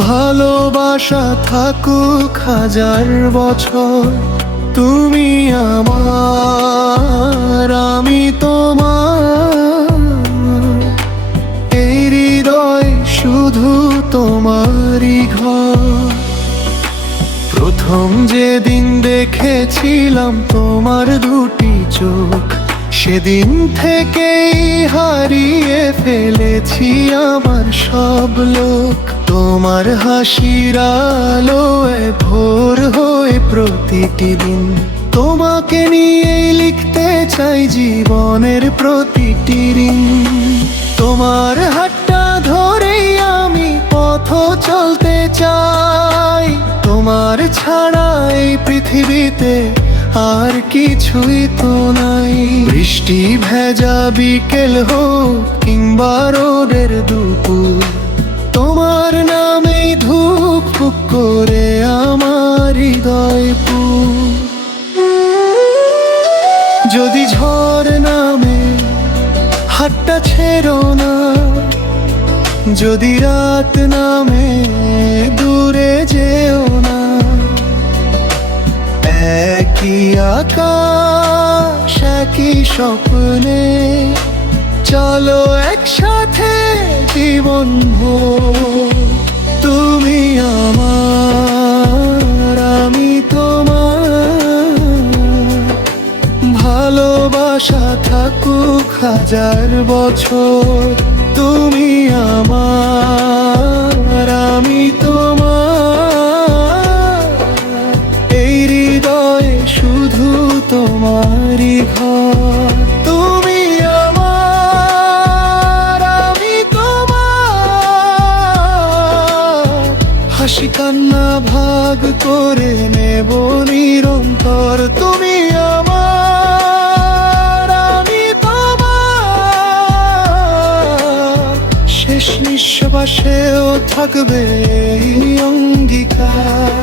ভালোবাসা থাকুক হাজার বছর, তুমি আমার আমি তোমার, এই হৃদয় শুধু তোমারই ঘর। প্রথম যেদিন দেখেছিলাম তোমার দুটি চোখ, সেদিন থেকেই হারিয়ে ফেলেছি আমার সব লোক। তোমার হাসির আলোয় ভোর হয়ে প্রতিটি দিন, তোমাকে নিয়েই লিখতে চাই জীবনের প্রতিটি ঋণ। তোমার হাতটা ধরেই আমি পথ চলতে চাই, তোমার ছাড়া এই পৃথিবীতে আর কিছুই তো নাই। বৃষ্টি ভেজা বিকেল হোক কিংবা রোদের দুপুর, তোমার নামেই ধূপ ফুক করে আমার হৃদয় পুর। যদি ঝড় নামে হাতটা ছেড়ো না, যদি রাত নামে দূরে যেও না। একই আকাশ একই স্বপ্নে, চলো একসাথে জীবন ভোর। তুমি আমার আমি তোমার, ভালোবাসা থাকুক হাজার বছর, তুমি আমার আমি তোমার, এই হৃদয়ে শুধু তোমারই ঘর। তুমি আমার আমি তোমার, হাসি কান্না ভাগ করে নেব নিরন্তর। তুমি আমার আমি তোমার, শেষ নিঃশ্বাসেও থাকবে এই অঙ্গীকার।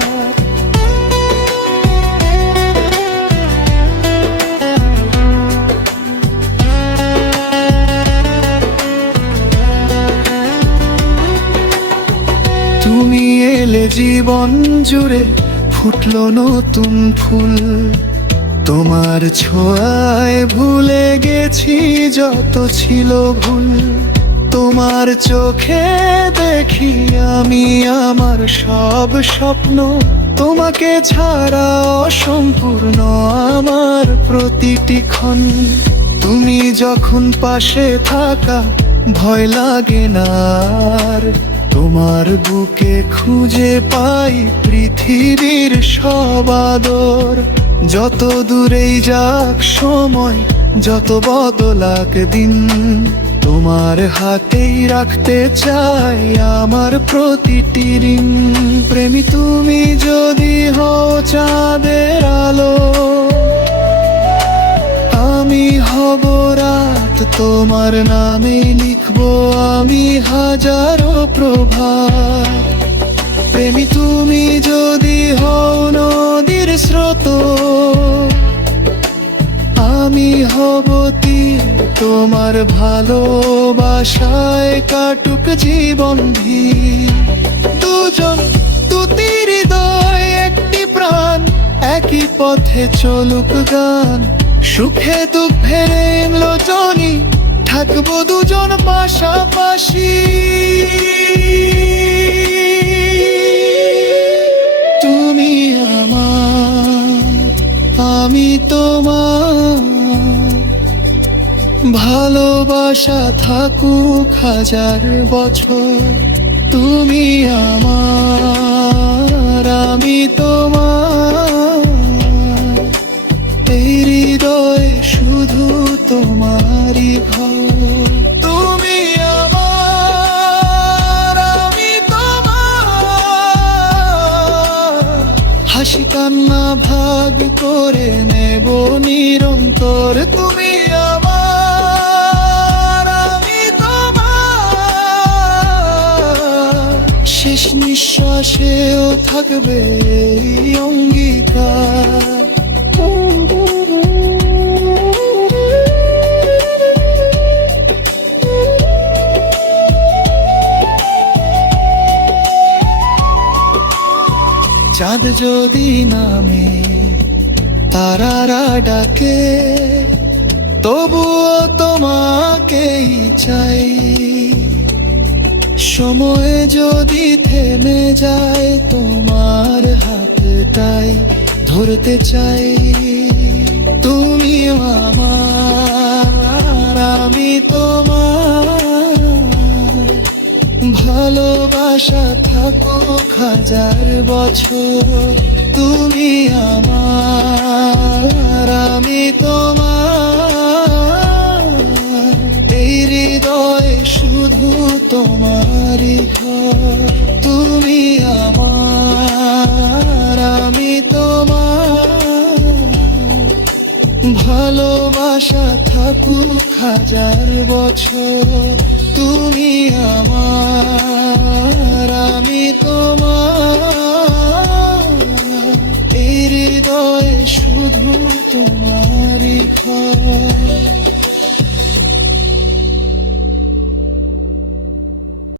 তুমি এলে জীবন জুড়ে ফুটলো নতুন ফুল, তোমার ছোঁয়ায় ভুলে গেছি যত ছিল ভুল। তোমার চোখে দেখি আমি আমার সব স্বপ্ন, তোমাকে ছাড়া অসম্পূর্ণ আমার প্রতিটি ক্ষণ। তুমি যখন পাশে থাকা ভয় লাগে না আর, তোমার বুকে খুঁজে পাই পৃথিবীর সব আদর। যত দূরেই যাক সময়, যত বদলাক দিন, তোমার হাতেই রাখতে চাই আমার প্রতিটি ঋণ। প্রেমী তুমি যদি হও চাঁদের আলো, আমি হব রাত, তোমার নামে লিখবো আমি হাজারো প্রভাত। প্রেমী তুমি যদি হও নদীর স্রোত, আমি হব তীর, তোমার ভালোবাসায় কাটুক জীবন ধীর। দুজন দুটি হৃদয় একটি প্রাণ, একই পথে চলুক গান। সুখে দুঃখে লোচনি থাকবো দুজন পাশাপাশি। তুমি আমার আমি তোমার, ভালোবাসা থাকুক হাজার বছর। তুমি আমার আমি তোমার, এই হৃদয়ে শুধু তোমারই ঘর। তুমি আমার আমি তোমার, হাসি কান্না ভাগ করে নেব নিরন্তর। তুমি আমার আমি তোমার, শেষ নিঃশ্বাসেও থাকবে এই অঙ্গীকার। চাঁদ যদি নামে তারারা ডাকে, তবুও তোমাকেই চাই। সময় যদি থেমে যায় তোমার হাতটাই ধরতে চাই। তুমি আমার, আমি তোমার, ভালোবাসা থাকুক হাজার বছর। তুমি আমার, আমি তোমার, এই হৃদয়ে শুধু তোমারই ঘর। তুমি আমার, আমি তোমার, ভালোবাসা থাকুক হাজার বছর। তুমি আমার, আমি তোমার।